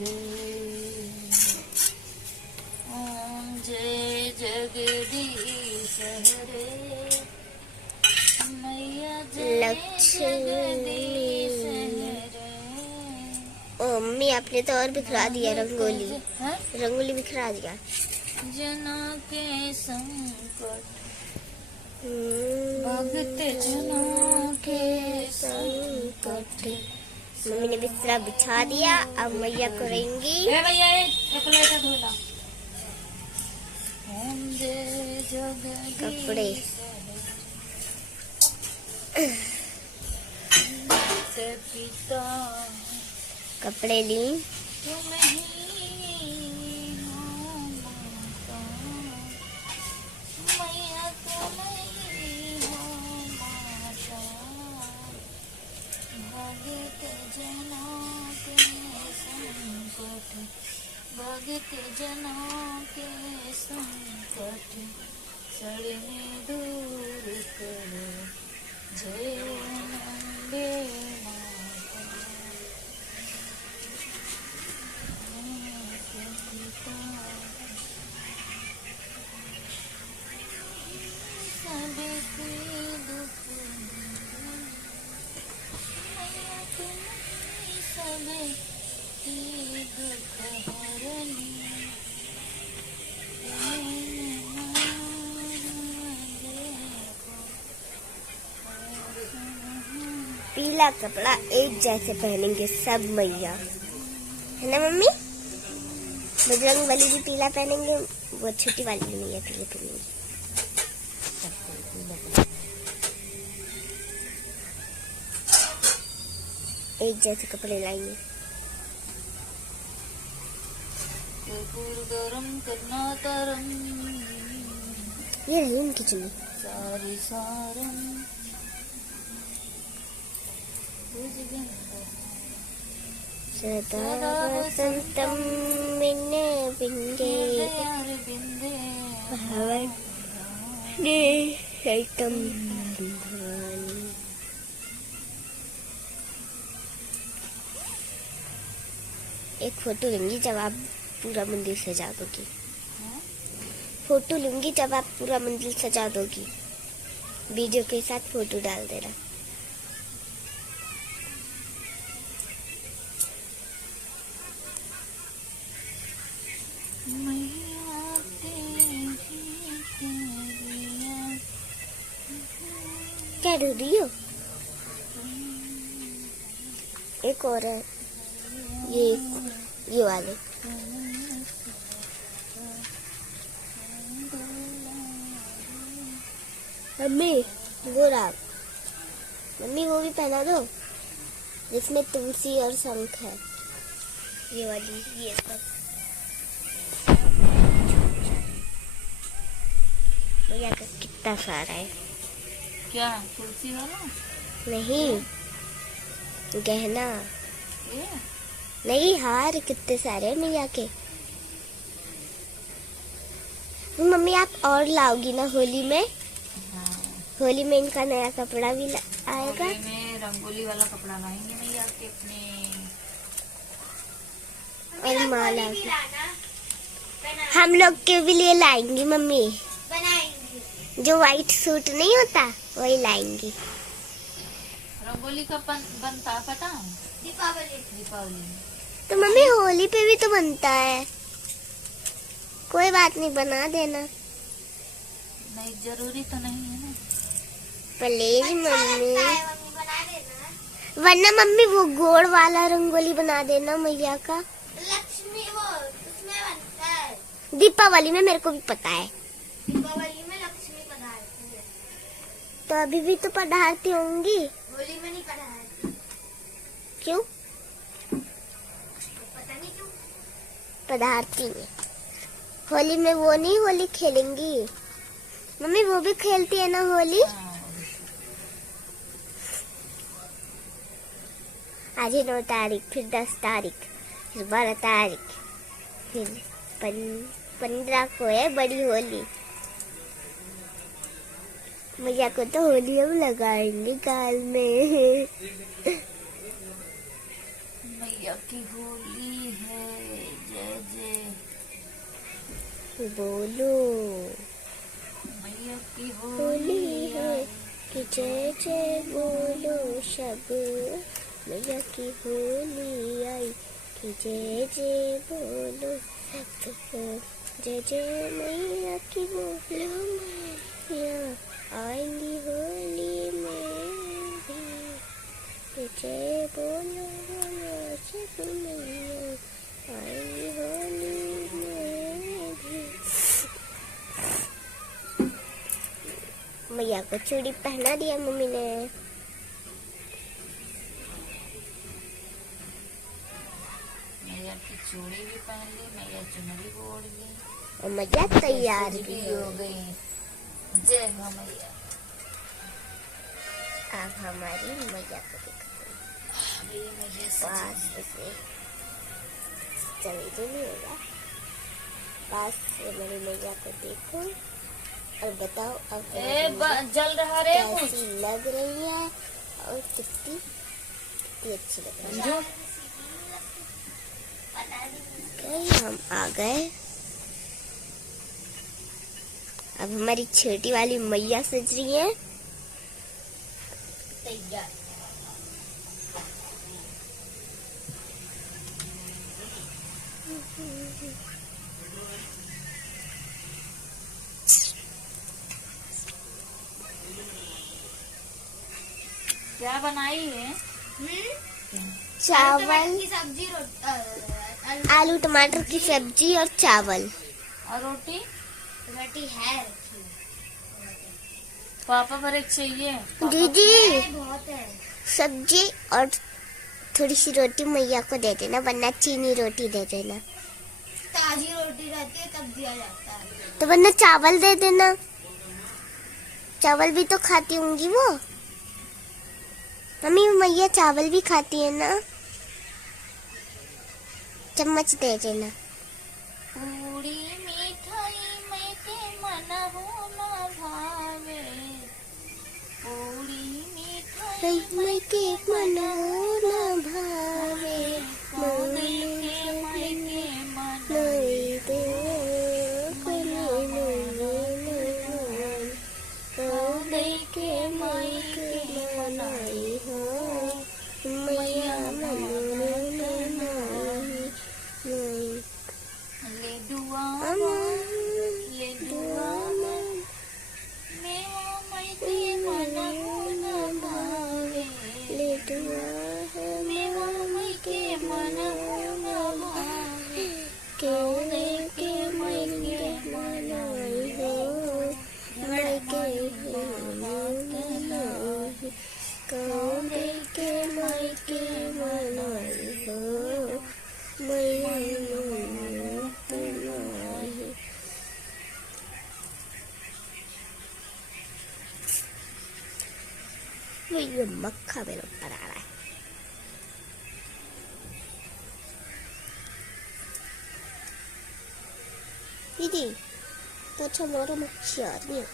ओम जय जगदीश हरे मैया जय जगदीश हरे। ओ मम्मी आपने तो और बिखरा दिया रंगोली। रंगोली बिखरा दिया। जनों के संकट भगत जनों के संकट। मम्मी ने बिस्तरा बिछा दिया, अब मैया करेंगी कपड़े। पिता कपड़े ली। तुम ही हो माता, मैया तुम ही हो माता। भगत जनों के संकट भगत जनों के संकट सड़ने दूर करो जय अम्बे माता। सबके दुख सबकी दुख हरनी। पीला कपड़ा एक जैसे पहनेंगे सब मैया, है ना मम्मी? बजरंग बली भी पीला पहनेंगे, वो छोटी वाली भी मैया पीला पहनेंगी। एक जैसे कपड़े लाएंगे। गरम करना तरम ये रही उनकी चुन्नी। सारी सारम सदा वसंतम मिन्ने बिंदे भवने शैतम बंधवानि। एक फोटो लूंगी जब आप पूरा मंदिर सजा दोगी। फोटो लूंगी जब आप पूरा मंदिर सजा दोगी। वीडियो के साथ फोटो डाल देना। क्या ढूंढ रही हो? एक और है, ये वाले। मम्मी वो रहा, मम्मी वो भी पहना दो जिसमें तुलसी और शंख है। ये वाली, ये सब भैया का कितना सारा है। क्या तुलसी वाला? नहीं, गहना ये? नहीं, हार कितने सारे हैं मैया के। मम्मी आप और लाओगी ना होली में? हाँ। होली में इनका नया कपड़ा भी आएगा। होली में रंगोली वाला कपड़ा लाएंगे मैया के अपने। और माला भी हम लोग के भी लिए लाएंगी मम्मी। बनाएंगी। जो व्हाइट सूट नहीं होता वही लाएंगी। रंगोली का बनता पता? दीपावली में। तो मम्मी होली पे भी तो बनता है। कोई बात नहीं, बना देना। नहीं जरूरी तो नहीं है ना। प्लीज मम्मी, वरना मम्मी वो गोड़ वाला रंगोली बना देना मैया का। लक्ष्मी वो उसमें बनता है। दीपावली में मेरे को भी पता है। दीपावली में लक्ष्मी पधारती है। तो अभी भी तो पधारती होंगी। होली में नहीं पधारती। क्यों? पता नहीं क्यों। पधारती है। होली में वो नहीं होली खेलेंगी मम्मी? वो भी खेलती है ना होली। आज ही 9 तारीख, फिर 10 तारीख, फिर 12 तारीख, फिर 15 को है बड़ी होली। मैया को तो होली हम लगाएंगे गाल में। मैया की होली है, जय जय। बोलो मैया की होली है कि जय जय बोलो सब। मैया की होली आई कि जय जय बोलो सब। जय जय मैया की बोलो, मैया आएंगी होली में भी। जय बोलो बोलो सब, मैया आएंगी होली में भी। मैया को चूड़ी पहना दिया मम्मी ने। मैया की चूड़ी भी पहन ली, मैया चुनरी भी ओढ़ ली और मैया तैयार भी हो गई। जय मां मैया। अब हमारी मैया को देखो पास से चली होगा। पास से हमारी मैया को देखो और बताओ अब जल रहा रे कैसी लग रही है और कितनी अच्छी लग रही है। हम आ गए। अब हमारी छोटी वाली मैया सज रही है। क्या बनाई है? चावल की सब्जी, आलू टमाटर की सब्जी और चावल और रोटी? रोटी है रखी। पापा पर एक चाहिए। दीदी बहुत है। सब्जी और थोड़ी सी रोटी मैया को दे देना, वरना चीनी रोटी दे देना। ताजी रोटी रहती है तब दिया जाता है। तो वरना चावल दे देना। चावल भी तो खाती होंगी वो। मम्मी मैया चावल भी खाती है ना। चम्मच दे देना। पूरी मिठाई में के मन हो न भावे, पूरी मिठाई मैं के मन न भावे, मोदी के मई के मन नहीं दे मोदी के मई के मनाई हो मैया ले दुआ ले दुआ मेवा मई के मन हो न भावे, ले दुआ मेवा मई के मन हो न भावे, के के मई के मनाई हो मई के मनाई कौंदे के मई के मनाई हो मैया मनाई। ये मक्खा मेरे ऊपर आ रहा है। दीदी तो अच्छा मोरा मच्छी आ रही है।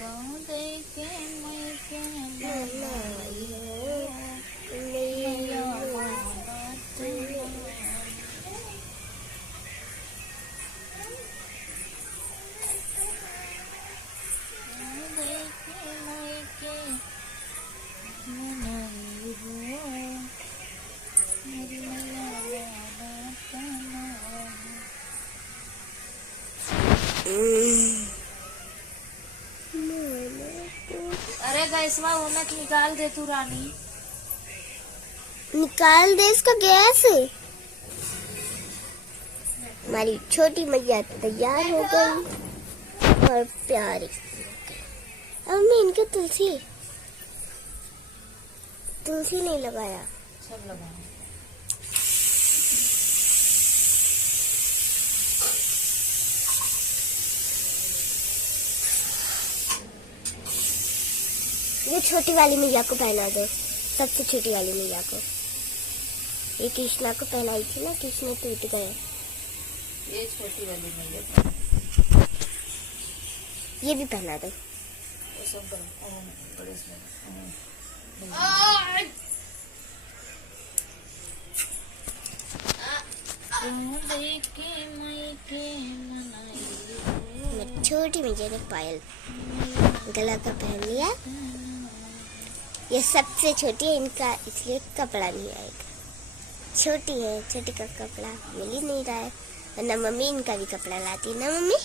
कौंदे के मई के मनाई हो मैया अरे गैसवा उनक निकाल दे तू रानी। निकाल दे इसका गैस। हमारी छोटी मैया तैयार हो गई और प्यारी। अब मैं इनके तुलसी नहीं लगाया। सब लगा ये छोटी वाली मैया को पहना दो, सबसे छोटी वाली मैया को। ये कृष्णा को पहनाई थी ना, कृष्णा टूट गया। ये छोटी वाली मैया ये भी पहना दो। सब बड़े से छोटी मुझे ने पायल गला का पहन लिया। ये सबसे छोटी है इनका, इसलिए कपड़ा नहीं आएगा। छोटी है, छोटी का कपड़ा मिल ही नहीं रहा है, वरना मम्मी इनका भी कपड़ा लाती ना मम्मी।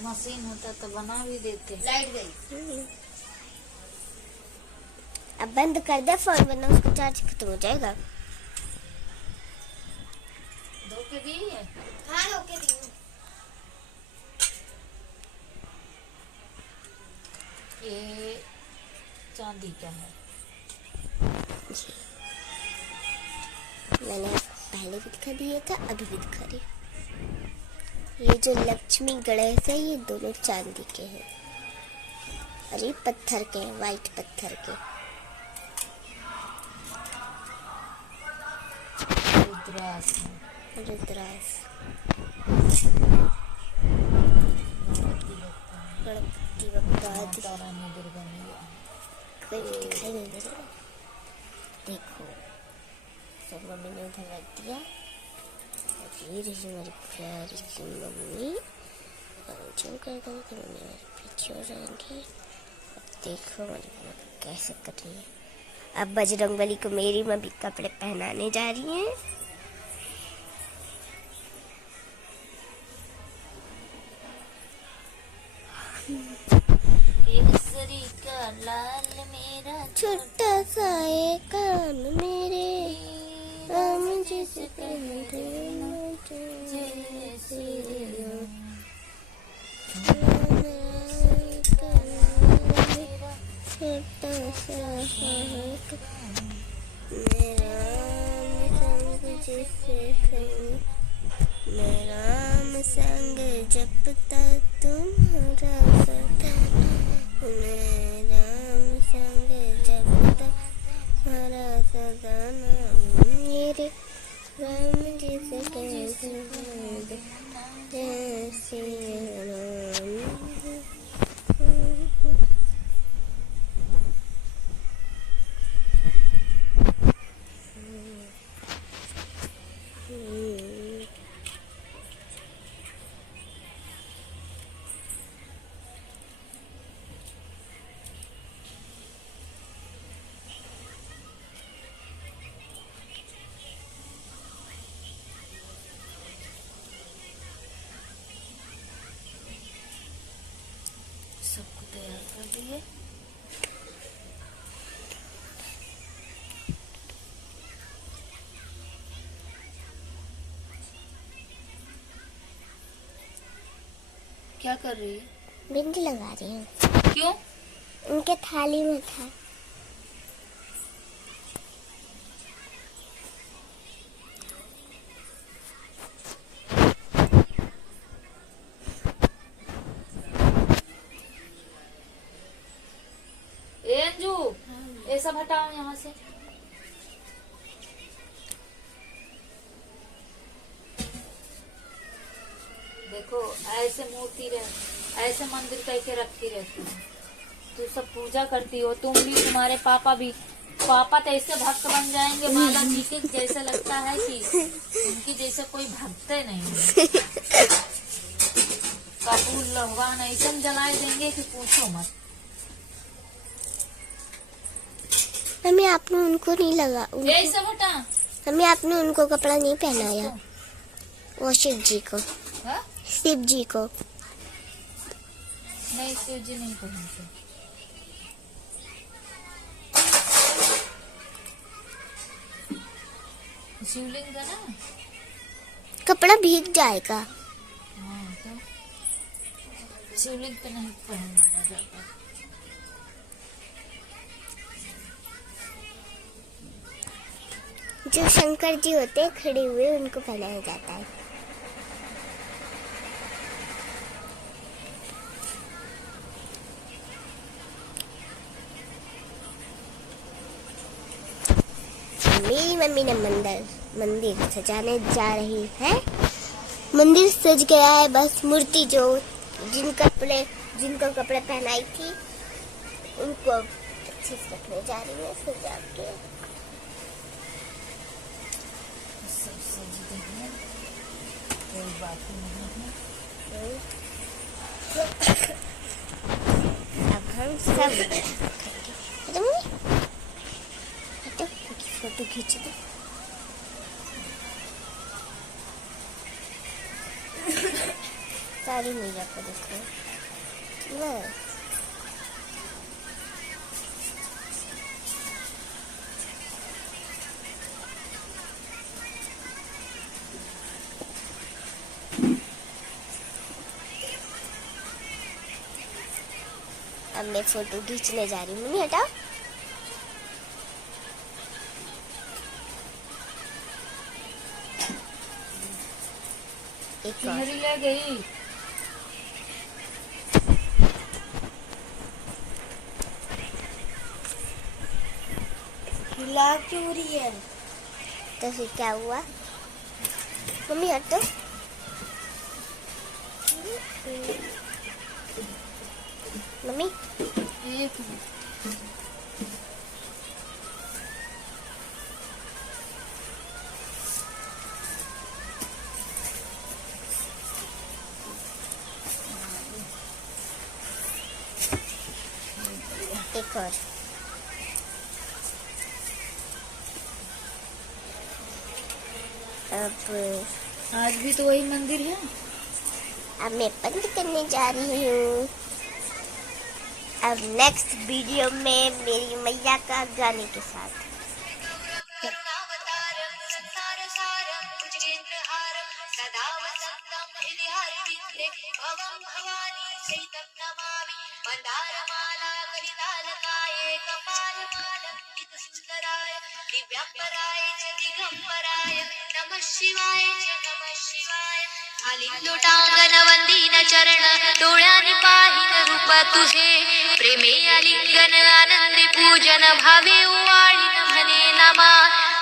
मशीन होता तो बना भी देते। लाइट गई। अब बंद कर दे फोन, वरना उसका चार्ज खत्म हो जाएगा। धोखे दी है। हाँ धोखे दी। ये चांदी का है। मैंने पहले भी दिखा दिया था, अभी भी दिखा रही। ये जो लक्ष्मी गणेश है ये दोनों चांदी के हैं और ये पत्थर के हैं, वाइट पत्थर के। रुद्रास रुद्रास गणपति बप्पा रानी दुर्गा मैया। कोई भी दिखाई नहीं दे रहा। देखो सब मम्मी ने उधर रख दिया। ये रही हमारी प्यारी सी मम्मी, और जो कर दो तो मम्मी हमारे पीछे हो जाएंगे। अब देखो हमारी मम्मी कैसे कर रही है। अब बजरंगबली को मेरी मम्मी कपड़े पहनाने जा रही हैं। केसरी का लाल मेरा छोटा सा ये कान मेरे राम जी से कहते छोटा सा मेरा संग जिसे मेरा राम संग जपता तुम्हारा सदा, मेरा राम संग जपता तुम्हारा सदा नाम मेरे राम जी से कहते जय श्री राम। सबको तैयार कर दिए। क्या कर रही है? बिंदी लगा रही हूँ। क्यों? उनके थाली में था। ए अंजू, ये सब हटाओ यहाँ से। देखो ऐसे मूर्ति रह, ऐसे मंदिर करके रखती रहती है। तू सब पूजा करती हो, तुम भी, तुम्हारे पापा भी। पापा तो ऐसे भक्त बन जाएंगे माला जी के, जैसे लगता है कि उनकी जैसे कोई भक्त नहीं है। कपूर लहवान ऐसे जलाए देंगे कि पूछो मत। मम्मी आपने उनको नहीं लगा, ऐसे बटा मम्मी आपने उनको कपड़ा नहीं पहनाया, वो शिव जी को। हाँ? शिव जी को नहीं, शिव जी नहीं पहनते। शिवलिंग का ना कपड़ा भीग जाएगा। हाँ, तो शिवलिंग पे नहीं पहनाया जाता। जो शंकर जी होते हैं खड़े हुए, उनको पहनाया जाता है। मेरी मम्मी ने मंदिर सजाने जा रही है। मंदिर सज गया है, बस मूर्ति जो जिन कपड़े जिनको कपड़े पहनाई थी उनको अच्छे से रखने जा रही है सजा के। सब सज गई है, कोई बात नहीं है। अब हम सब फोटो खींच दो। सारी मीरा को देखो बस। अब मैं फोटो खींचने जा रही हूँ। मम्मी हटाओ। एक और। चुनरी ले गई। हिला क्यों रही है? तो फिर क्या हुआ? मम्मी हटो। मम्मी एक मिनट। एक और। अब आज भी तो वही मंदिर है। अब मैं बंद करने जा रही हूँ। अब नेक्स्ट वीडियो में मेरी मैया का गाने के साथ। नमः शिवाय नमः शिवाय। लोटांगण वंदीन चरण डोळ्यानी पाहिन रूप तुझे प्रेमे आलिंगन आनंदे पूजन भावे उवाळीन म्हणे नमा।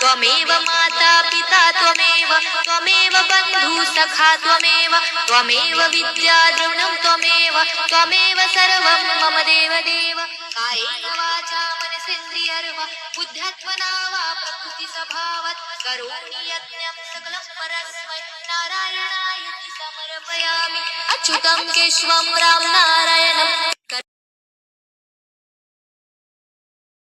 त्वमेव माता पिता त्वमेव बंधु सखा त्वमेव विद्या द्रविणं त्वमेव सर्वं मम देव। कायेन वाचा मनसेन्द्रियर्वा बुद्ध्यात्मना वा प्रकृति स्वभावात् करोमि यज्ञं सकलं परस्मै नारायणाय समर्पयामि। अच्युतं केशवं राम नारायणं